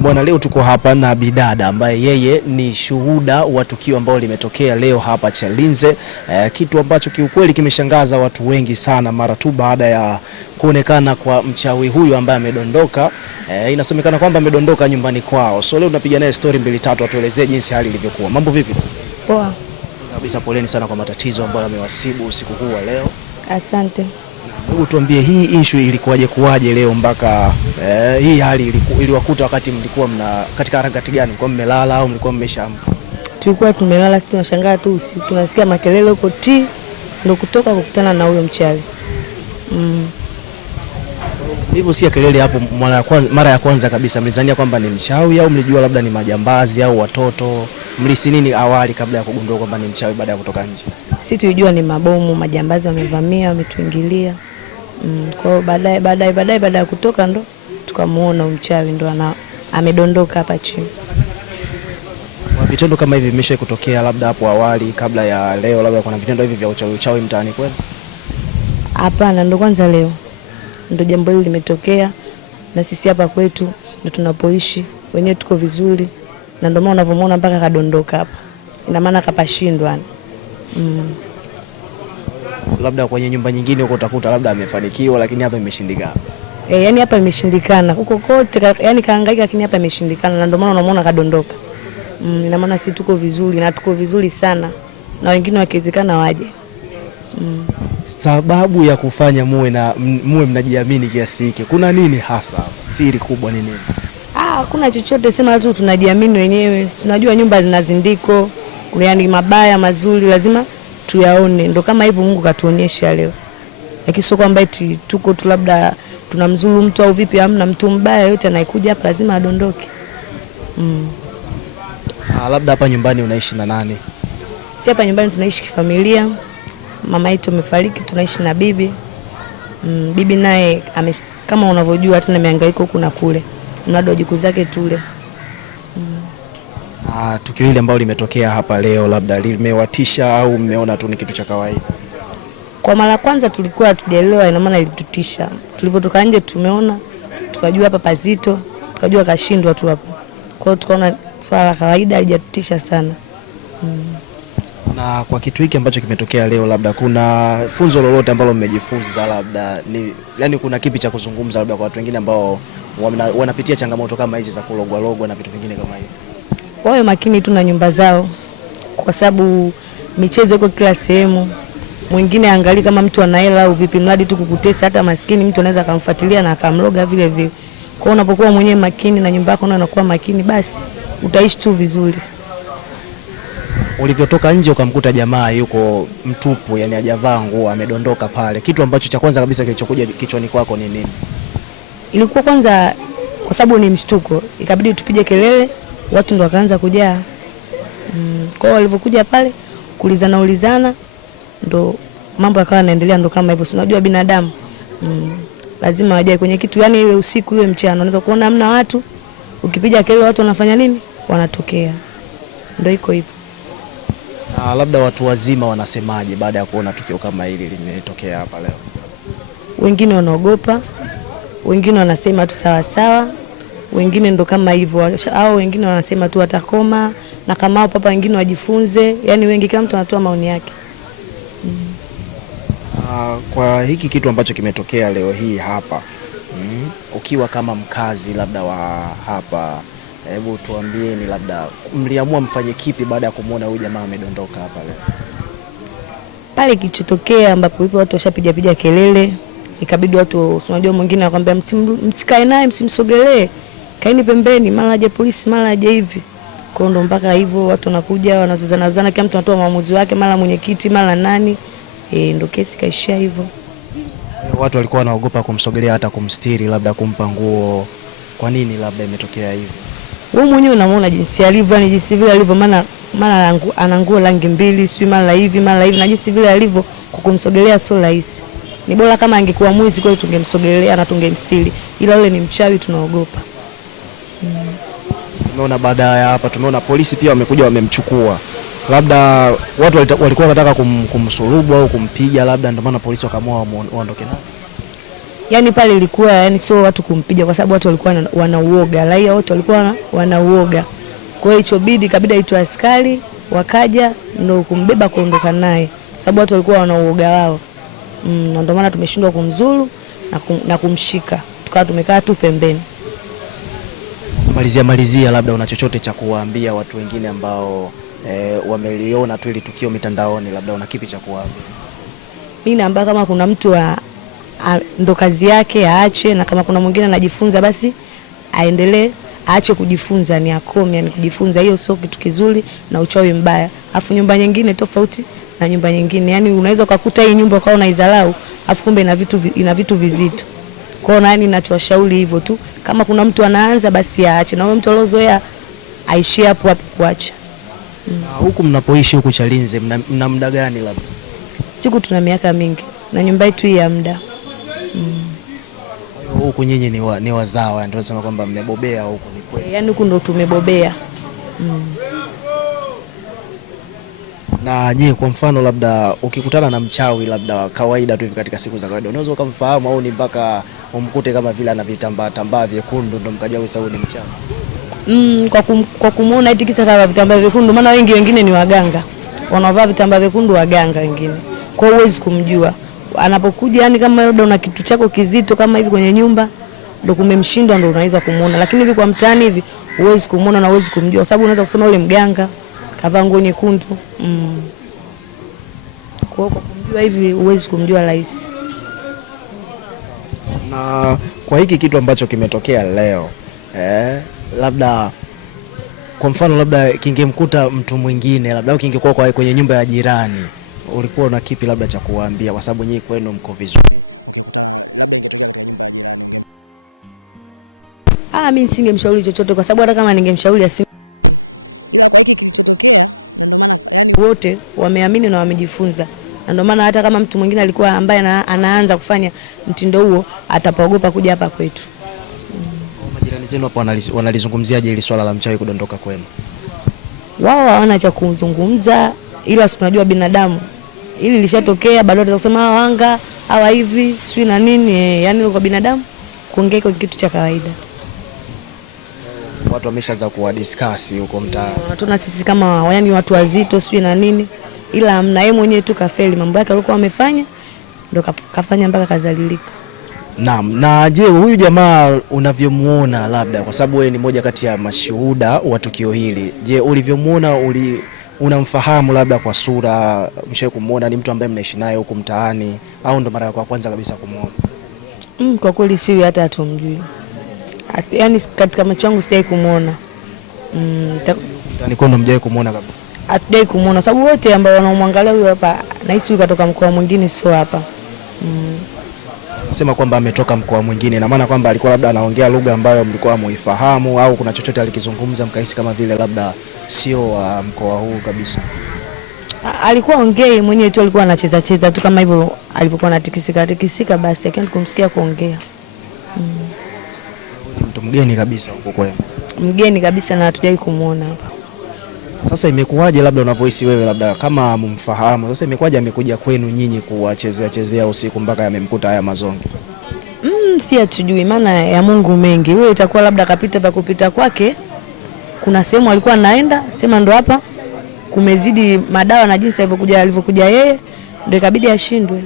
Bwana, leo tuko hapa na bidada ambaye yeye ni shuhuda wa tukio ambalo limetokea leo hapa Chalinze, kitu ambacho kiukweli kimeshangaza watu wengi sana mara tu baada ya kuonekana kwa mchawi huyu ambaye amedondoka. Inasemekana kwamba amedondoka nyumbani kwao. So leo tunapiga naye story mbili tatu, atuelezee jinsi hali ilivyokuwa. Mambo vipi? Poa. Kabisa, poleni sana kwa matatizo ambayo yamewasibu usiku huu wa leo. Asante. Hebu tuambie hii issue kuwaje leo mpaka hii hali iliwakuta wakati mlikuwa katika harakati gani? Mlikuwa mmelala au mlikuwa mmeshaamka? Tulikuwa tumelala, sisi tunashangaa tu tunasikia makelele huko ndio kutoka kukutana na huyo mchawi. Hivyo si kelele hapo mara ya kwanza kabisa mlizania kwamba ni mchawi au mlijua labda ni majambazi au watoto? Mlisi nini awali kabla ya kugundua kwamba ni mchawi baada ya kutoka nje? Sisi tulijua ni mabomu, majambazi wamevamia, wametuingilia. Kwa hiyo baadaye ya kutoka ndo tukamuona mchawi ndo amedondoka hapa chini. Vitendo kama hivi vimesha kutokea labda hapo awali kabla ya leo, labda kuna vitendo hivi vya uchawi mtaani kweli? Hapana, ndo kwanza leo ndo jambo hili limetokea, na sisi hapa kwetu ndo tunapoishi wenyewe tuko vizuri, na ndio maana unavyomuona mpaka kadondoka hapa, ina maana kapashindwa. Labda kwenye nyumba nyingine huko utakuta labda amefanikiwa, lakini hapa imeshindikana. Yani hapa imeshindikana. Huko kote yani kaangaika, lakini hapa imeshindikana, na ndio maana unamuona kadondoka. Ina maana sisi tuko vizuri na tuko vizuri sana, na wengine wakiwezekana waje. Sababu ya kufanya muwe mnajiamini kiasi hiki, kuna nini hasa? Siri kubwa ni nini? Hakuna chochote, sema tu tunajiamini wenyewe. Tunajua nyumba zinazindiko, yani mabaya mazuri lazima tuyaone. Ndio kama hivyo Mungu katuonyesha leo. Lakini sio kwamba eti tuko tu labda tunamzuru mtu au vipi, hamna. Mtu mbaya yote anayekuja hapa lazima adondoke. Labda hapa nyumbani unaishi na nani? Si hapa nyumbani tunaishi kifamilia. Mama yetu amefariki, tunaishi na bibi. Bibi naye kama unavyojua hata na mihangaiko huku na kule. Mradi wajukuu zake tule. Tukio hili ambalo limetokea hapa leo labda limewatisha au mmeona tu ni kitu cha kawaida? Kwa mara kwanza tulikuwa hatujaelewa, ina maana ilitutisha. Tulipotoka nje tumeona, tukajua hapa pazito, tukajua kashindwa tu hapa. Kwa hiyo tukaona swala la kawaida, halijatutisha sana. Na kwa kitu hiki ambacho kimetokea leo, labda kuna funzo lolote ambalo mmejifunza, labda yani kuna kipi cha kuzungumza labda kwa watu wengine ambao wanapitia changamoto kama hizi za kulogwa na vitu vingine kama hivi? Wawe makini tu na nyumba zao, kwa sababu michezo iko kila sehemu. Mwingine angalia kama mtu ana hela au vipi, mradi tu kukutesa. Hata maskini mtu anaweza kumfuatilia na akamloga vile vile. Kwa hiyo unapokuwa mwenyewe makini na nyumba yako na unakuwa makini, basi utaishi tu vizuri. Ulivyotoka nje ukamkuta jamaa yuko mtupu, yani hajavaa nguo, amedondoka pale, kitu ambacho cha kwanza kabisa kilichokuja kichwani kwako ni nini? Ilikuwa kwanza kwa sababu ni mshtuko, ikabidi tupige kelele, watu ndo wakaanza kujaa. Kwa hiyo walivyokuja pale ulizana ndo mambo yakawa yanaendelea, ndo kama hivyo. Unajua binadamu lazima wajae kwenye kitu, yani iwe usiku iwe mchana. Unaweza kuona hamna watu, ukipiga kelele watu wanafanya nini? Wanatokea. Ndio iko hivyo. Labda watu wazima wanasemaje baada ya kuona tukio kama hili limetokea hapa leo? Wengine wanaogopa, wengine wanasema tu sawa, wengine ndo kama hivyo, au wengine wanasema tu atakoma, na kama hapo papa wengine wajifunze. Yani wengi, kila mtu anatoa maoni yake. Kwa hiki kitu ambacho kimetokea leo hii hapa, ukiwa kama mkazi labda wa hapa, hebu tuambieni labda mliamua mfanye kipi baada ya kumuona huyu jamaa amedondoka hapa leo? Pale kilichotokea ambapo hivyo watu washapiga kelele, ikabidi watu, unajua mwingine anakuambia msikae naye, msimsogelee, kaeni pembeni, mara aje polisi, mara aje hivi. Kwa ndo mpaka hivyo watu wanakuja wanazozana, kila mtu anatoa maamuzi wake, mara mwenyekiti, mara nani. Ndo kesi kaishia hivyo. Watu walikuwa wanaogopa kumsogelea, hata kumstiri, labda kumpa nguo. Kwa nini labda imetokea hivyo? Wewe mwenyewe unamuona jinsi alivyo, yani jinsi vile alivyo, maana ana nguo rangi mbili, si mara hivi, na jinsi vile alivyo, kukumsogelea sio rahisi. Ni bora kama angekuwa mwizi kwa tungemsogelea na tungemstiri, ila yule ni mchawi, tunaogopa. Tumeona baada ya hapa, tumeona polisi pia wamekuja wamemchukua. Labda watu walikuwa wanataka kumsulubu au kumpiga, labda ndio maana polisi wakaamua waondoke naye. Yani pale ilikuwa yani sio watu kumpiga kwa sababu watu walikuwa wanauoga, raia wote walikuwa wanauoga. Kwa hiyo ichobidi kabida itwe askari wakaja ndio kumbeba kuondoka naye sababu watu walikuwa wanauoga wao. Ndio maana tumeshindwa kumzuru na kumshika. Tukawa tumekaa tu pembeni. Malizia labda una chochote cha kuwaambia watu wengine ambao wameliona tu ile tukio mitandaoni, labda una kipi cha kuwaambia? Mimi naomba kama kuna mtu ndo kazi yake aache, na kama kuna mwingine anajifunza basi aendelee, aache kujifunza, ni akome, ni kujifunza. Hiyo sio kitu kizuri na uchawi mbaya. Afu nyumba nyingine tofauti na nyumba nyingine. Yani unaweza kukuta hii nyumba ukaona izalau, afu kumbe ina vitu vizito. Kwa hiyo nani ninachowashauri hivyo tu, kama kuna mtu anaanza basi aache, na wewe mtu aliozoea aishie hapo hapo kuacha. Huku mnapoishi huku Chalinze mna muda gani labda? Siku tuna miaka mingi na nyumba yetu hii ya muda. Huku nyinyi ni wazawa, ndio nasema kwamba mmebobea huku, ni kweli? Yaani huku ndo tumebobea. Na je, kwa mfano labda ukikutana na mchawi labda kawaida tu hivi katika siku za kawaida, unaweza ukamfahamu au ni mpaka umkute kama vile ana vitambaa vyekundu ndio mkajua wewe sawa ni mchawi? Kwa kumuona eti kisa kama vitambaa vyekundu, maana wengine ni waganga. Wanavaa vitambaa vyekundu waganga wengine. Kwa hiyo huwezi kumjua. Anapokuja yani kama labda una kitu chako kizito kama hivi kwenye nyumba ndio kumemshindwa ndio unaweza kumuona. Lakini hivi kwa mtaani hivi huwezi kumuona na huwezi kumjua sababu unaweza kusema yule mganga kavaa nguo nyekundu. Kwa kumjua hivi huwezi kumjua rahisi. Na kwa hiki kitu ambacho kimetokea leo labda kwa mfano labda kingemkuta mtu mwingine labda au kingekuwa kwenye nyumba ya jirani, ulikuwa una kipi labda cha kuwaambia kwa sababu nyinyi kwenu mko vizuri? Mimi singemshauri chochote kwa sababu hata kama ningemshauri wote wameamini na wamejifunza. Na ndio maana hata kama mtu mwingine alikuwa ambaye anaanza kufanya mtindo huo atapaogopa kuja hapa kwetu. Majirani zenu hapo wanalizungumziaje hili swala la mchawi kudondoka kwenu? Wao hawana cha kuzungumza, ila tunajua binadamu ili lishatokea bado watasema wanga hawa hivi sio na nini, yani kwa binadamu kuongea kwa kitu cha kawaida. Watu wameshaanza kuwadiscuss huko mtaa. Tuna sisi kama yani watu wazito sio na nini, ila mna yeye mwenyewe tu kafeli mambo yake alikuwa amefanya ndio kafanya mpaka kazalilika. Naam. Na je, huyu jamaa unavyomuona labda kwa sababu wewe ni moja kati ya mashuhuda wa tukio hili. Je, ulivyomuona unamfahamu labda kwa sura, mshawahi kumuona, ni mtu ambaye mnaishi naye huko mtaani au ndo mara yako ya kwanza kabisa kumuona? Kwa kweli siwi hata hatumjui. Yaani katika macho yangu sijai kumuona. Tani kondo mjai kumuona kabisa? Hatujai kumuona sababu wote ambao wanaomwangalia huyu hapa nahisi huyu katoka mkoa mwingine sio hapa. Nasema kwamba ametoka mkoa mwingine, na maana kwamba alikuwa labda anaongea lugha ambayo mlikuwa muifahamu au kuna chochote alikizungumza mkahisi kama vile labda sio wa mkoa huu kabisa? Alikuwa ongei mwenyewe tu, alikuwa anacheza tu kama hivyo alivyokuwa anatikisika basi, lakini kumsikia kuongea. Mtu mgeni kabisa huko kwenu? Mgeni kabisa na hatujai kumuona hapa. Sasa imekuwaje labda unavyohisi wewe labda kama mumfahamu, sasa imekuwaje amekuja kwenu nyinyi kuwachezea usiku mpaka yamemkuta haya mazonge? Si hatujui, maana ya Mungu mengi. Wewe itakuwa labda kapita pa kupita kwake. Kuna sehemu alikuwa anaenda, sema ndo hapa kumezidi madawa na jinsi alivyokuja yeye ndio ikabidi ashindwe.